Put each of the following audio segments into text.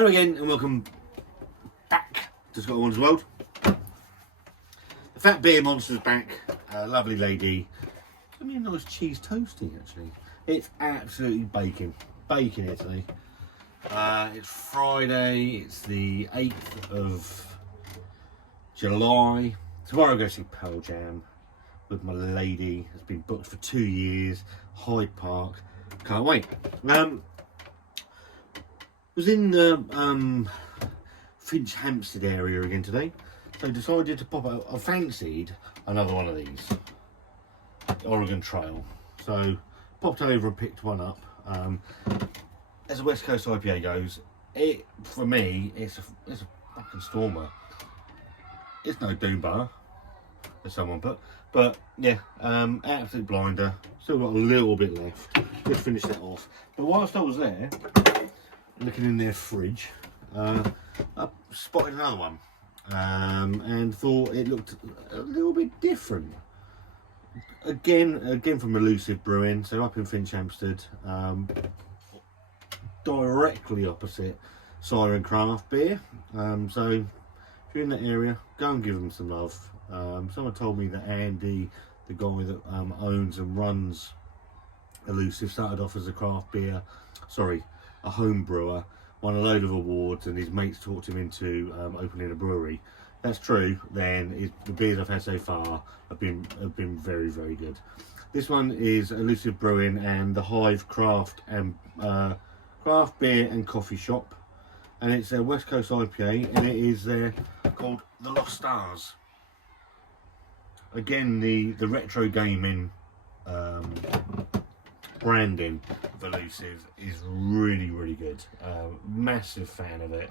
Hello again and welcome back to Scott Warner's World. The Fat Beer Monster's back. Lovely lady. It's going to be a nice cheese toasty actually. It's absolutely baking here today. It's Friday, it's the 8th of July. Tomorrow I go see Pearl Jam with my lady. It's been booked for 2 years. Hyde Park. Can't wait. Was in the Finch Hampstead area again today, so decided to pop out. I fancied another one of these Oregon Trail, so popped over and picked one up. As a West Coast IPA goes, for me it's a fucking stormer. It's no doom bar, as someone put, but yeah, absolute blinder. Still got a little bit left. Just finish that off. But whilst I was there, looking in their fridge, I spotted another one and thought it looked a little bit different. Again from Elusive Brewing, so up in Finch Hampstead, directly opposite Siren Craft Beer. So if you're in that area, go and give them some love. Someone told me that Andy, the guy that owns and runs Elusive, started off as a a home brewer, won a load of awards, and his mates talked him into opening a brewery. That's true. Then the beers I've had so far have been very, very good. This one is Elusive Brewing and the Hive Craft Beer and Coffee Shop, and it's a West Coast IPA, and it is called the Lost Stars. Again, the retro gaming branding of Elusive is really, really good. Massive fan of it.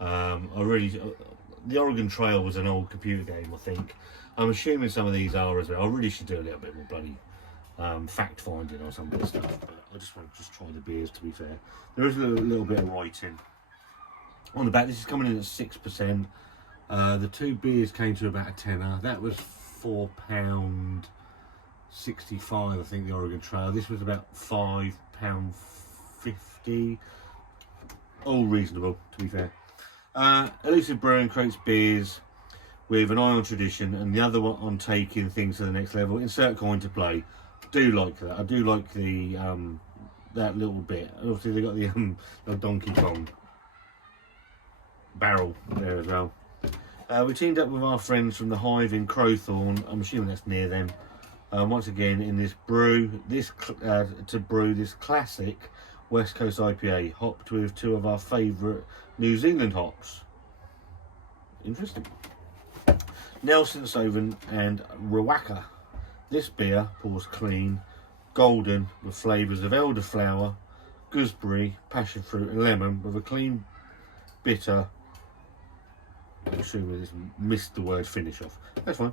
The Oregon Trail was an old computer game, I think. I'm assuming some of these are as well. I really should do a little bit more bloody fact finding on some of this stuff, but I just want to try the beers, to be fair. There is a little bit of writing on the back. This is coming in at 6%. The two beers came to about a tenner. That was £4.65, I think, the Oregon Trail. This was about £5.50. All reasonable, to be fair. Elusive Brewing creates beers with an eye on tradition and the other one on taking things to the next level. Insert coin to play. I do like that. I do like the that little bit. Obviously they got the Donkey Kong barrel there as well. We teamed up with our friends from the Hive in Crowthorne. I'm assuming that's near them. Once again, in this to brew this classic West Coast IPA, hopped with two of our favourite New Zealand hops. Interesting. Nelson Sauvin and Rawaka. This beer pours clean, golden, with flavours of elderflower, gooseberry, passion fruit, and lemon, with a clean, bitter. I'm assuming it's missed the word finish off. That's fine.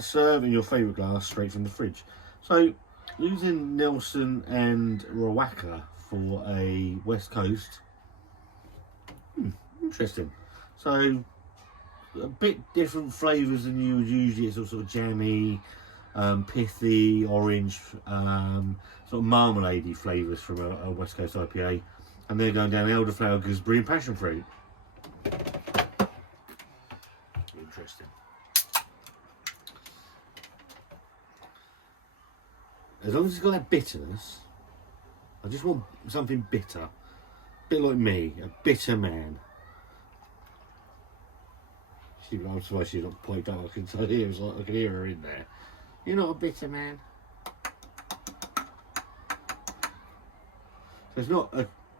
Serve in your favourite glass straight from the fridge. So, using Nelson and Rawaka for a West Coast. Interesting. So, a bit different flavours than you would usually. It's sort of jammy, pithy, orange, sort of marmalade-y flavours from a West Coast IPA. And they're going down elderflower, gooseberry, and passion fruit. Interesting. As long as it's got that bitterness, I just want something bitter. A bit like me, a bitter man. I'm surprised she's not quite dark inside here. It's like I can hear her in there. You're not a bitter man. So it's not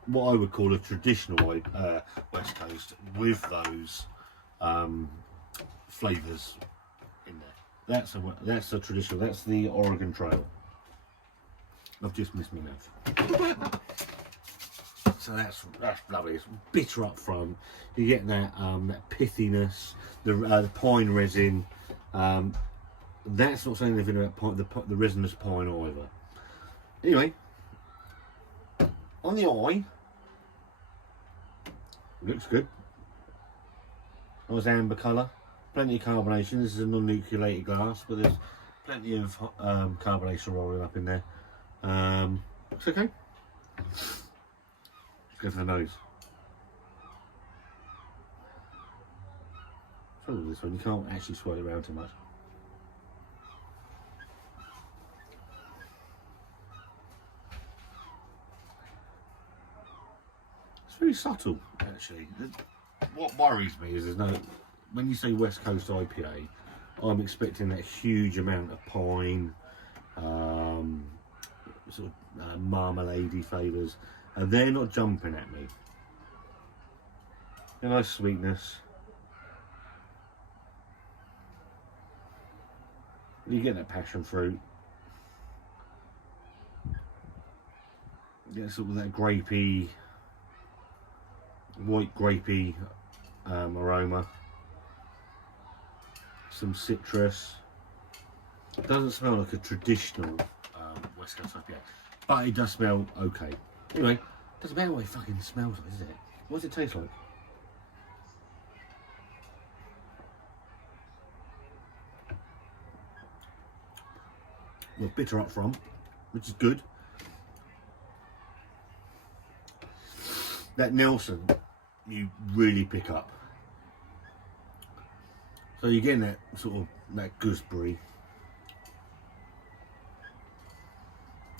what I would call a traditional West Coast with those flavours in there. That's a traditional. That's the Oregon Trail. I've just missed my mouth. So that's lovely. It's bitter up front. You get that pithiness, the pine resin. That's not saying anything about the resinous pine either. Anyway, on the eye, looks good. Nice amber colour. Plenty of carbonation. This is a non-nucleated glass, but there's plenty of carbonation rolling up in there. It's okay. Let's go for the nose. Trouble with this one, you can't actually swirl it around too much. It's very subtle, actually. What worries me is there's no. When you say West Coast IPA, I'm expecting that huge amount of pine, sort of marmalade-y flavours, and they're not jumping at me. A nice sweetness. You get that passion fruit. You get sort of that grapey, white grapey aroma. Some citrus. It doesn't smell like a traditional West Coast IPA, but it does smell okay. Anyway, doesn't matter what it fucking smells like, does it? What does it taste like? Well, bitter up front, which is good. That Nelson, you really pick up. So you're getting that sort of that gooseberry,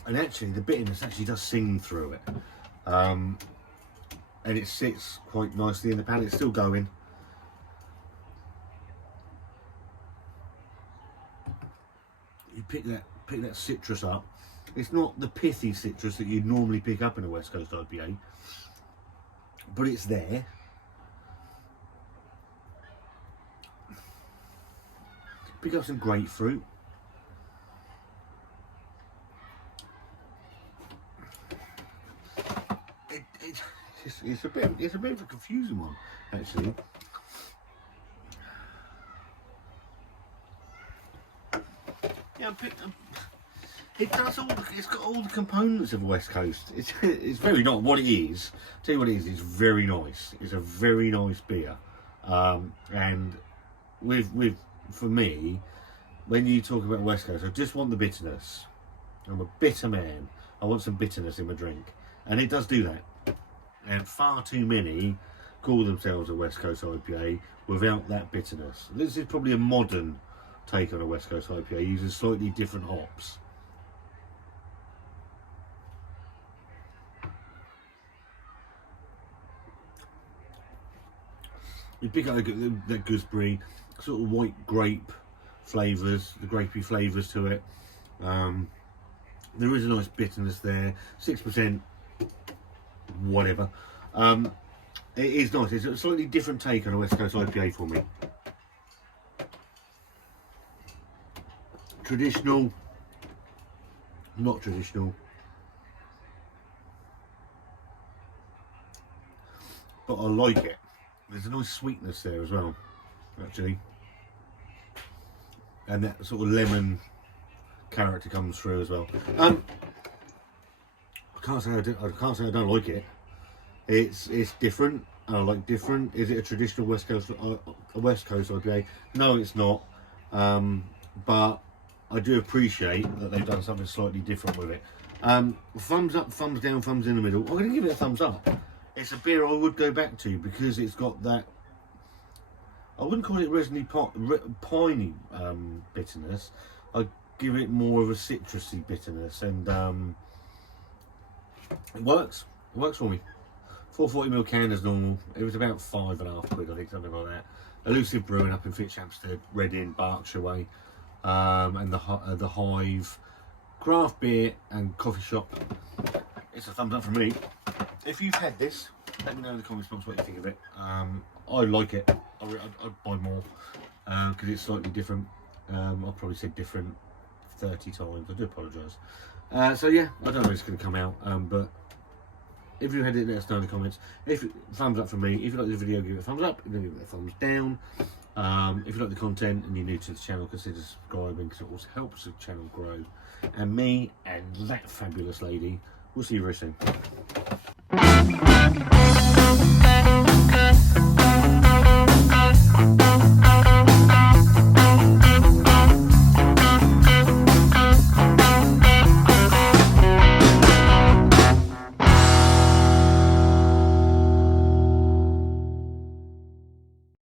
and actually the bitterness actually does sing through it, and it sits quite nicely in the palate. It's still going. You pick that citrus up. It's not the pithy citrus that you'd normally pick up in a West Coast IPA, but it's there. Pick up some grapefruit. It's a bit of a confusing one, actually. Yeah, it does all. It's got all the components of West Coast. It's very not what it is. Tell you what it is. It's very nice. It's a very nice beer, and with for me, when you talk about West Coast, I just want the bitterness. I'm a bitter man. I want some bitterness in my drink, and it does do that. And far too many call themselves a West Coast IPA without that bitterness. This is probably a modern take on a West Coast IPA, using slightly different hops. You pick up that gooseberry, sort of white grape flavours, the grapey flavours to it. There is a nice bitterness there, 6%, whatever. It is nice. It's a slightly different take on a West Coast IPA for me. Traditional, not traditional, but I like it. There's a nice sweetness there as well, actually, and that sort of lemon character comes through as well. I can't say I don't like it. It's different. I like different. Is it a traditional West Coast IPA? No, it's not. But I do appreciate that they've done something slightly different with it. Thumbs up, thumbs down, thumbs in the middle. I'm going to give it a thumbs up. It's a beer I would go back to because it's got that, I wouldn't call it resiny piney bitterness. I'd give it more of a citrusy bitterness, and it works. It works for me. 440ml can as normal. It was about £5.50, I think, something like that. Elusive Brewing up in Fitchampstead, Reading, Berkshire way, and the Hive craft beer and coffee shop. It's a thumbs up from me. If you've had this, let me know in the comments box what you think of it. I like it. I'd buy more because it's slightly different. I've probably said different 30 times. I do apologise. So yeah, I don't know when it's going to come out, but if you had it, let us know in the comments. Thumbs up from me. If you like this video, give it a thumbs up. If you don't, give it a thumbs down. If you like the content and you're new to the channel, consider subscribing because it also helps the channel grow. And me and that fabulous lady, we'll see you very soon.